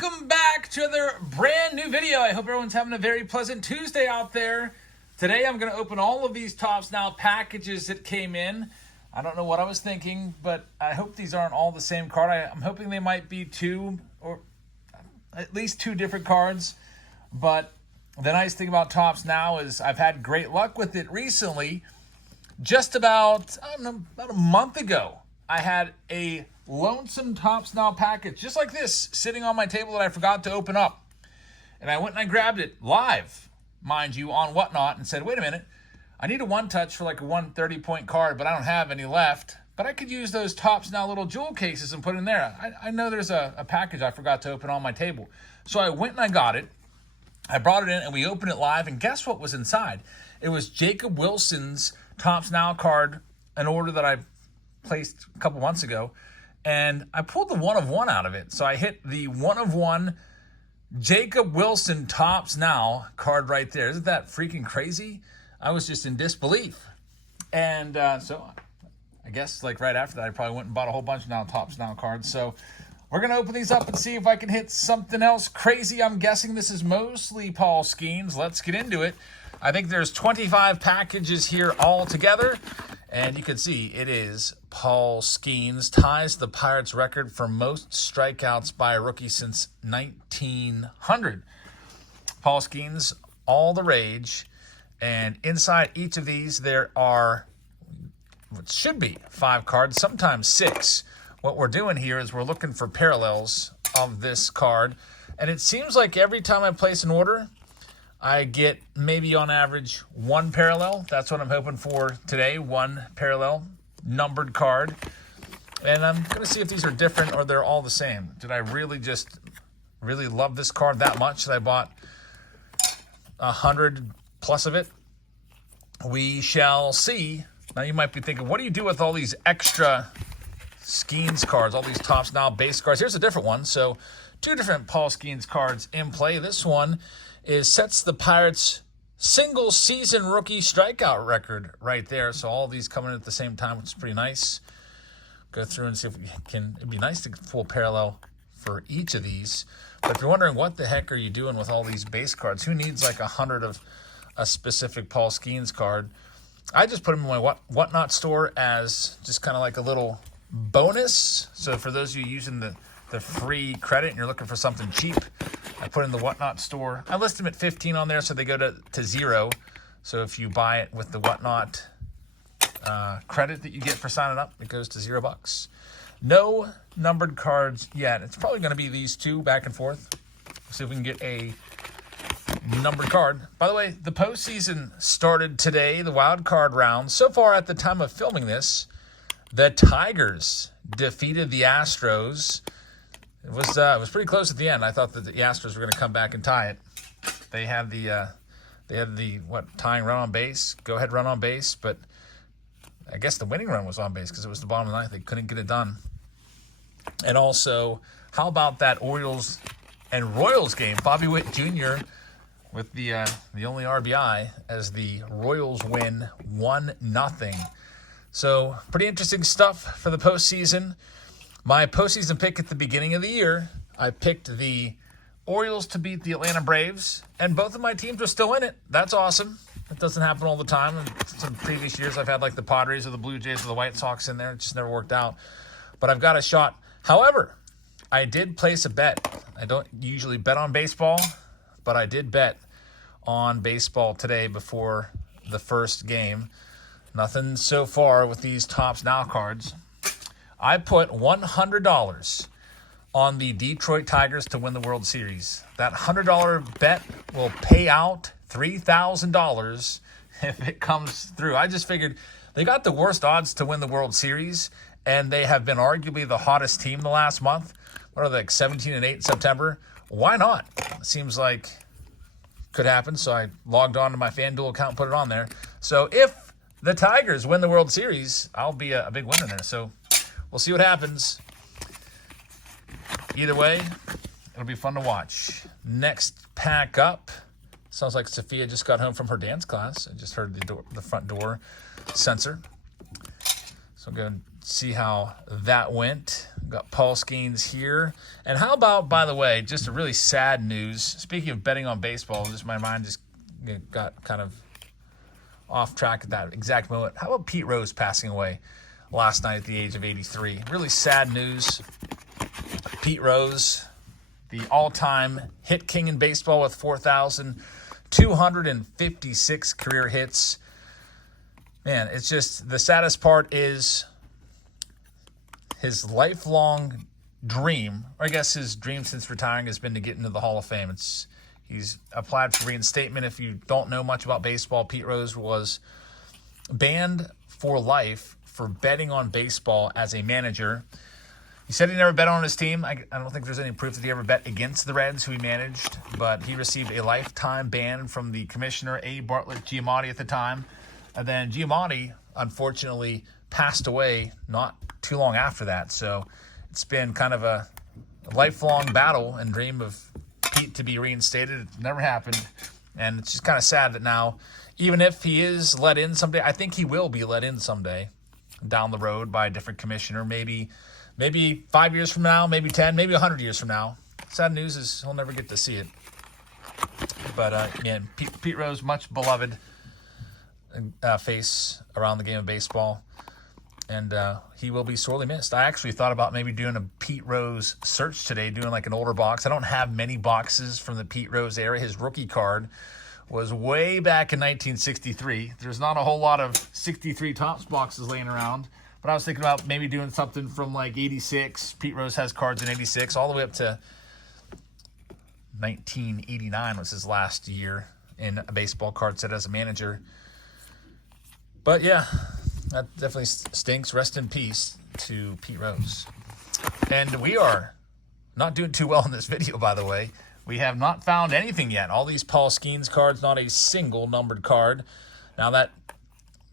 Welcome back to another brand new video. I hope everyone's having a very pleasant Tuesday out there. Today I'm going to open all of these Tops Now packages that came in. I don't know what I was thinking, but I hope these aren't all the same card. I'm hoping they might be two or at least two different cards. But the nice thing about Tops Now is I've had great luck with it recently. Just about a month ago, I had a lonesome Tops Now package just like this sitting on my table that I forgot to open up. And I went and I grabbed it live, mind you, on Whatnot and said, wait a minute, I need a one-touch for like a 130-point card, but I don't have any left. But I could use those Tops Now little jewel cases and put in there. I know there's a package I forgot to open on my table. So I went and I got it. I brought it in and we opened it live, and guess what was inside? It was Jacob Wilson's Tops Now card, an order that I placed a couple months ago. And I pulled the 1 of 1 out of it. So I hit the 1 of 1 Jacob Wilson Tops Now card right there. Isn't that freaking crazy? I was just in disbelief. And so I guess like right after that, I probably went and bought a whole bunch of Tops Now cards. So we're going to open these up and see if I can hit something else crazy. I'm guessing this is mostly Paul Skeens. Let's get into it. I think there's 25 packages here all together. And you can see it is Paul Skeens, ties the Pirates record for most strikeouts by a rookie since 1900. Paul Skeens, all the rage. And inside each of these, there are what should be 5 cards, sometimes 6. What we're doing here is we're looking for parallels of this card. And it seems like every time I place an order, I get maybe on average 1 parallel. That's what I'm hoping for today, 1 parallel numbered card. And I'm going to see if these are different or they're all the same. Did I really love this card that much that I bought 100 plus of it? We shall see. Now you might be thinking, what do you do with all these extra Skeens cards, all these Tops Now base cards? Here's a different one. So 2 different Paul Skeens cards in play. This one sets the Pirates' single season rookie strikeout record right there. So all of these coming in at the same time, which is pretty nice. Go through and see if we can. It'd be nice to full parallel for each of these. But if you're wondering what the heck are you doing with all these base cards, who needs like 100 of a specific Paul Skeens card? I just put them in my Whatnot store as just kind of like a little bonus. So for those of you using the free credit and you're looking for something cheap, I put in the Whatnot store. I list them at 15 on there, so they go to 0. So if you buy it with the Whatnot credit that you get for signing up, it goes to $0. No numbered cards yet. It's probably going to be these 2 back and forth. See if we can get a numbered card. By the way, the postseason started today, the wild card round. So far at the time of filming this, the Tigers defeated the Astros. It was pretty close at the end. I thought that the Astros were going to come back and tie it. They had the tying run on base, go-ahead run on base, but I guess the winning run was on base because it was the bottom of the ninth. They couldn't get it done. And also, how about that Orioles and Royals game? Bobby Witt Jr. with the only RBI as the Royals win 1-0. So pretty interesting stuff for the postseason. My postseason pick at the beginning of the year, I picked the Orioles to beat the Atlanta Braves, and both of my teams are still in it. That's awesome. It doesn't happen all the time. In some previous years, I've had like the Padres or the Blue Jays or the White Sox in there. It just never worked out. But I've got a shot. However, I did place a bet. I don't usually bet on baseball, but I did bet on baseball today before the first game. Nothing so far with these Tops Now cards. I put $100 on the Detroit Tigers to win the World Series. That $100 bet will pay out $3,000 if it comes through. I just figured they got the worst odds to win the World Series, and they have been arguably the hottest team the last month. What are they, like 17-8 in September? Why not? It seems like could happen. So I logged on to my FanDuel account and put it on there. So if the Tigers win the World Series, I'll be a big winner there. So we'll see what happens. Either way, it'll be fun to watch. Next pack up. Sounds like Sophia just got home from her dance class. I just heard the front door sensor. So I'm going to see how that went. Got Paul Skeens here. And how about, by the way, just a really sad news. Speaking of betting on baseball, just my mind just got kind of off track at that exact moment. How about Pete Rose passing away last night at the age of 83? Really sad news. Pete Rose, the all-time hit king in baseball with 4,256 career hits. Man, it's just the saddest part is his lifelong dream, or I guess his dream since retiring has been to get into the Hall of Fame. He's applied for reinstatement. If you don't know much about baseball, Pete Rose was banned for life for betting on baseball as a manager. He said he never bet on his team. I don't think there's any proof that he ever bet against the Reds, who he managed, but he received a lifetime ban from the commissioner, A. Bartlett Giamatti, at the time. And then Giamatti, unfortunately, passed away not too long after that. So it's been kind of a lifelong battle and dream of Pete to be reinstated. It never happened. And it's just kind of sad that now, even if he is let in someday, I think he will be let in someday down the road by a different commissioner. Maybe 5 years from now, maybe 10, maybe 100 years from now. Sad news is he'll never get to see it. But, man, Pete Rose, much beloved face around the game of baseball. And he will be sorely missed. I actually thought about maybe doing a Pete Rose search today, doing like an older box. I don't have many boxes from the Pete Rose era. His rookie card was way back in 1963. There's not a whole lot of 63 Topps boxes laying around. But I was thinking about maybe doing something from like 86. Pete Rose has cards in 86, all the way up to 1989 was his last year in a baseball card set as a manager. But yeah, that definitely stinks. Rest in peace to Pete Rose. And we are not doing too well in this video, by the way. We have not found anything yet. All these Paul Skeens cards, not a single numbered card. Now that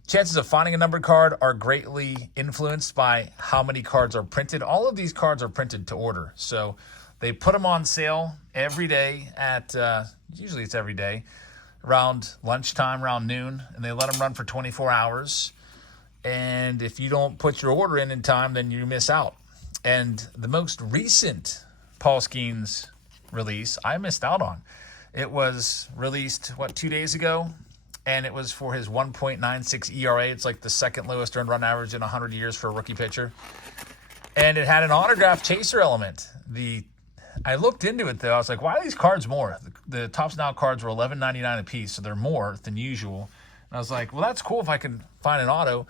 chances of finding a numbered card are greatly influenced by how many cards are printed. All of these cards are printed to order. So they put them on sale every day at, usually it's every day, around lunchtime, around noon, and they let them run for 24 hours. And if you don't put your order in time, then you miss out. And the most recent Paul Skeens release, I missed out on. It was released, 2 days ago? And it was for his 1.96 ERA. It's like the second lowest earned run average in 100 years for a rookie pitcher. And it had an autograph chaser element. I looked into it, though. I was like, why are these cards more? The Topps Now cards were $11.99 a piece, so they're more than usual. And I was like, well, that's cool if I can find an auto.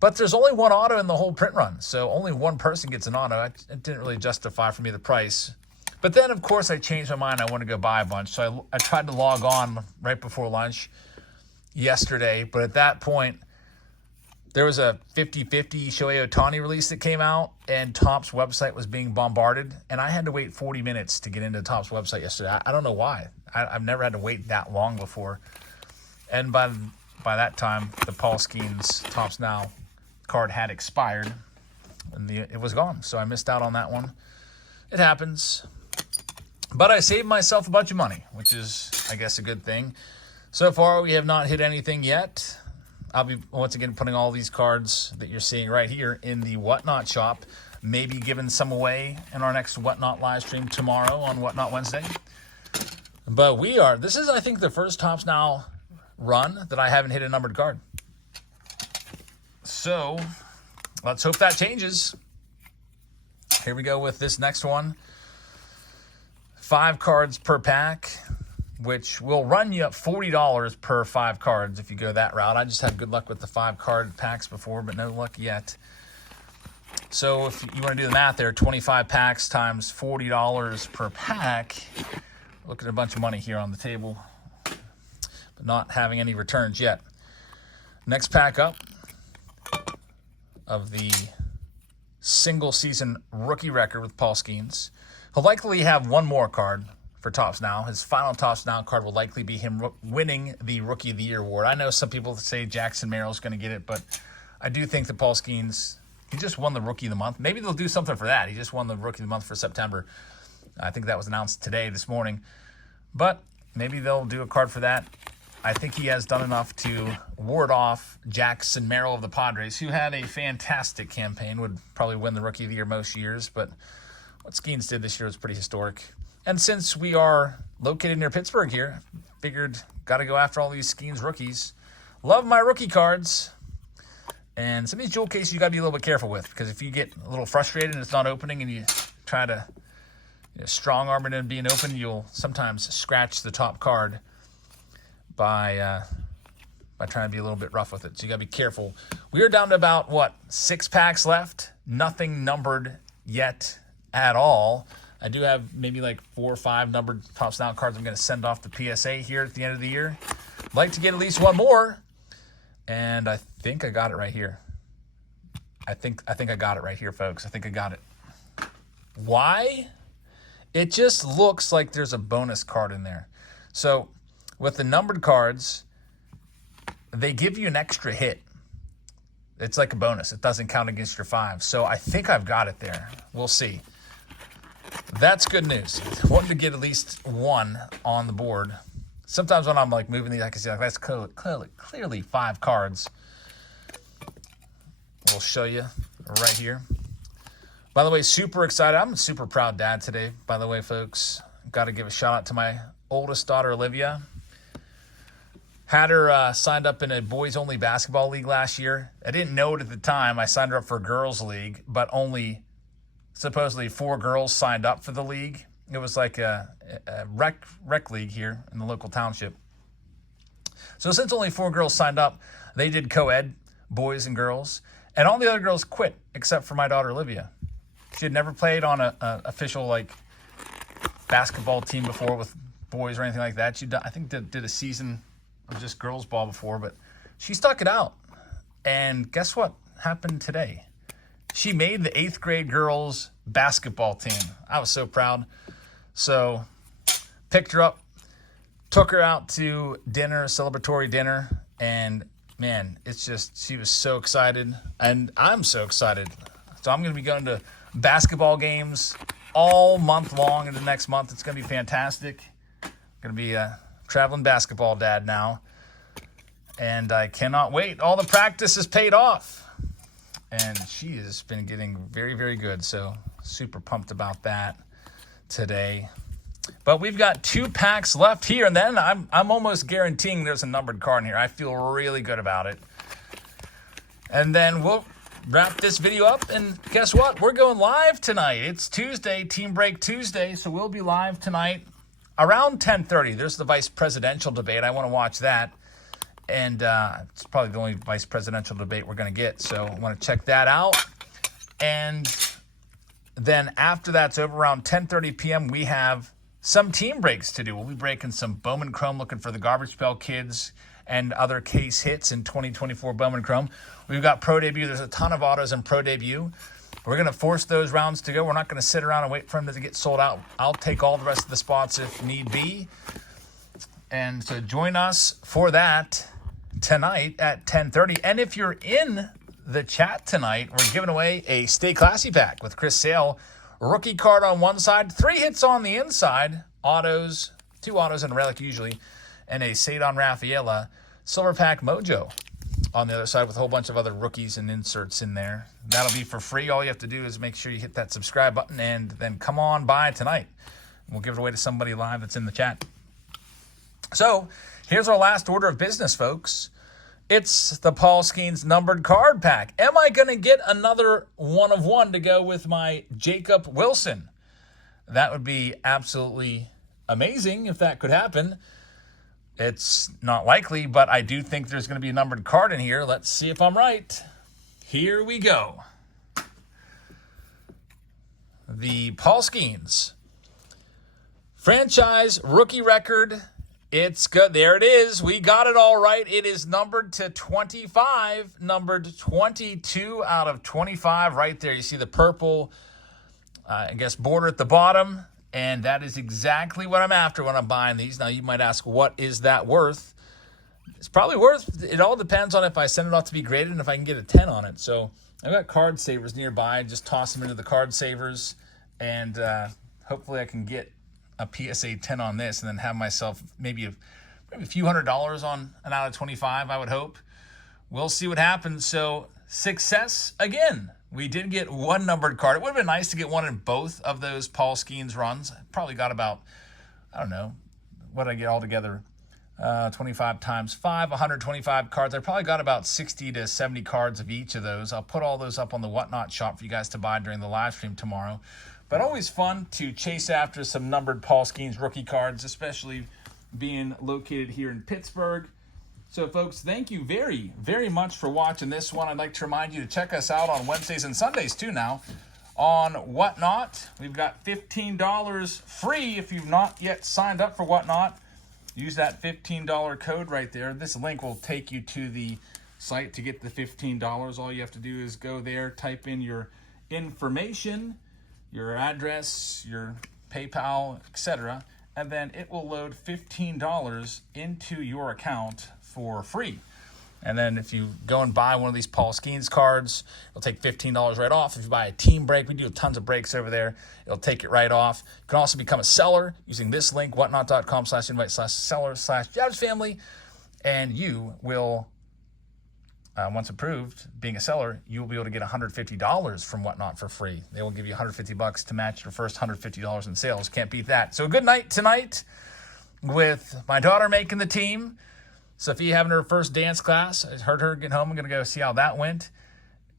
But there's only one auto in the whole print run, so only one person gets an auto. It didn't really justify for me the price. But then, of course, I changed my mind. I wanted to go buy a bunch. So I tried to log on right before lunch yesterday. But at that point, there was a 50-50 Shohei Ohtani release that came out, and Topps website was being bombarded. And I had to wait 40 minutes to get into Topps website yesterday. I don't know why. I've never had to wait that long before. And by that time, the Paul Skeens Topps Now card had expired, and it was gone. So I missed out on that one. It happens. But I saved myself a bunch of money, which is, I guess, a good thing. So far, we have not hit anything yet. I'll be, once again, putting all these cards that you're seeing right here in the Whatnot shop. Maybe giving some away in our next Whatnot live stream tomorrow on Whatnot Wednesday. But this is, I think, the first Topps Now run that I haven't hit a numbered card. So, let's hope that changes. Here we go with this next one. 5 cards per pack, which will run you up $40 per 5 cards if you go that route. I just had good luck with the 5 card packs before, but no luck yet. So if you want to do the math there, 25 packs times $40 per pack. Look at a bunch of money here on the table, but not having any returns yet. Next pack up of the single season rookie record with Paul Skeens. He'll likely have one more card for Topps Now. His final Topps Now card will likely be him winning the Rookie of the Year award. I know some people say Jackson Merrill's going to get it, but I do think that Paul Skeens, he just won the Rookie of the Month. Maybe they'll do something for that. He just won the Rookie of the Month for September. I think that was announced this morning. But maybe they'll do a card for that. I think he has done enough to ward off Jackson Merrill of the Padres, who had a fantastic campaign, would probably win the Rookie of the Year most years, but what Skeens did this year was pretty historic. And since we are located near Pittsburgh here, figured got to go after all these Skeens rookies. Love my rookie cards. And some of these jewel cases you got to be a little bit careful with, because if you get a little frustrated and it's not opening and you try to strong arm it in being open, you'll sometimes scratch the top card by trying to be a little bit rough with it. So you got to be careful. We are down to about, 6 packs left. Nothing numbered yet at all. I do have maybe like 4 or 5 numbered Topps Now cards I'm going to send off to PSA here at the end of the year. I'd like to get at least one more. And I think I got it right here. I think I got it right here, folks. I think I got it. Why? It just looks like there's a bonus card in there. So with the numbered cards, they give you an extra hit. It's like a bonus. It doesn't count against your 5. So I think I've got it there. We'll see. That's good news. Wanted to get at least one on the board. Sometimes when I'm like moving these, I can see like that's clearly 5 cards. We'll show you right here. By the way, super excited. I'm a super proud dad today, by the way, folks. Got to give a shout out to my oldest daughter, Olivia. Had her signed up in a boys-only basketball league last year. I didn't know it at the time. I signed her up for a girls' league, but only supposedly 4 girls signed up for the league. It was like a rec league here in the local township. So since only 4 girls signed up, they did co-ed, boys and girls. And all the other girls quit, except for my daughter, Olivia. She had never played on a official like basketball team before with boys or anything like that. She, I think, did a season of just girls ball before, but she stuck it out. And guess what happened today? She made the 8th grade girls basketball team. I was so proud. So picked her up, took her out to dinner, celebratory dinner, and man, it's just, she was so excited, and I'm so excited. So I'm going to be going to basketball games all month long into next month. It's going to be fantastic. Going to be a traveling basketball dad now, and I cannot wait. All the practice has paid off, and she has been getting very, very good. So super pumped about that today. But we've got 2 packs left here, and then I'm almost guaranteeing there's a numbered card in here. I feel really good about it. And then we'll wrap this video up, and guess what? We're going live tonight. It's Tuesday, Team Break Tuesday, so we'll be live tonight around 10:30. There's the vice presidential debate. I want to watch that, and it's probably the only vice presidential debate we're going to get, so I want to check that out. And then after that's over, around 10:30 p.m., we have some team breaks to do. We'll be breaking some Bowman Chrome, looking for the Garbage Pail Kids and other case hits in 2024 Bowman Chrome. We've got Pro Debut. There's a ton of autos in Pro Debut. We're going to force those rounds to go. We're not going to sit around and wait for them to get sold out. I'll take all the rest of the spots if need be. And so join us for that tonight at 10:30. And if you're in the chat tonight, we're giving away a Stay Classy pack with Chris Sale. Rookie card on one side, 3 hits on the inside, autos, 2 autos and a relic usually, and a Cedon Rafaela Silver Pack Mojo on the other side with a whole bunch of other rookies and inserts in there. That'll be for free. All you have to do is make sure you hit that subscribe button and then come on by tonight. We'll give it away to somebody live that's in the chat. So here's our last order of business, folks. It's the Paul Skeens numbered card pack. Am I going to get another 1 of 1 to go with my Jacob Wilson? That would be absolutely amazing if that could happen. It's not likely, but I do think there's going to be a numbered card in here. Let's see if I'm right. Here we go. The Paul Skeens franchise rookie record. It's good. There it is. We got it all right. It is numbered to 25, numbered 22 out of 25 right there. You see the purple, border at the bottom, and that is exactly what I'm after when I'm buying these. Now, you might ask, what is that worth? It's probably worth, it all depends on if I send it off to be graded and if I can get a 10 on it. So I've got card savers nearby. Just toss them into the card savers, and hopefully I can get a PSA 10 on this and then have myself maybe maybe a few $100s on an out of 25, I would hope. We'll see what happens. So success again. We did get one numbered card. It would have been nice to get one in both of those Paul Skeens runs. Probably got about, I don't know, what did I get all together? 25 times 5, 125 cards. I probably got about 60 to 70 cards of each of those. I'll put all those up on the Whatnot shop for you guys to buy during the live stream tomorrow. But always fun to chase after some numbered Paul Skeens rookie cards, especially being located here in Pittsburgh. So, folks, thank you very, very much for watching this one. I'd like to remind you to check us out on Wednesdays and Sundays, too, now on Whatnot. We've got $15 free if you've not yet signed up for Whatnot. Use that $15 code right there. This link will take you to the site to get the $15. All you have to do is go there, type in your information, your address, your PayPal, etc., and then it will load $15 into your account for free. And then if you go and buy one of these Paul Skeens cards, it'll take $15 right off. If you buy a team break, we do tons of breaks over there. It'll take it right off. You can also become a seller using this link, whatnot.com/invite/seller/JabsFamily. And you will, once approved, being a seller, you will be able to get $150 from Whatnot for free. They will give you $150 to match your first $150 in sales. Can't beat that. So a good night tonight with my daughter making the team. Sophia having her first dance class. I heard her get home. I'm going to go see how that went.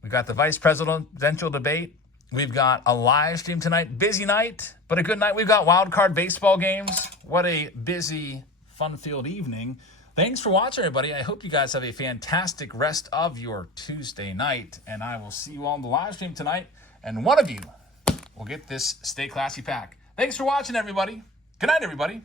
We've got the vice presidential debate. We've got a live stream tonight. Busy night, but a good night. We've got wild card baseball games. What a busy, fun-filled evening. Thanks for watching, everybody. I hope you guys have a fantastic rest of your Tuesday night, and I will see you all on the live stream tonight, and one of you will get this Stay Classy pack. Thanks for watching, everybody. Good night, everybody.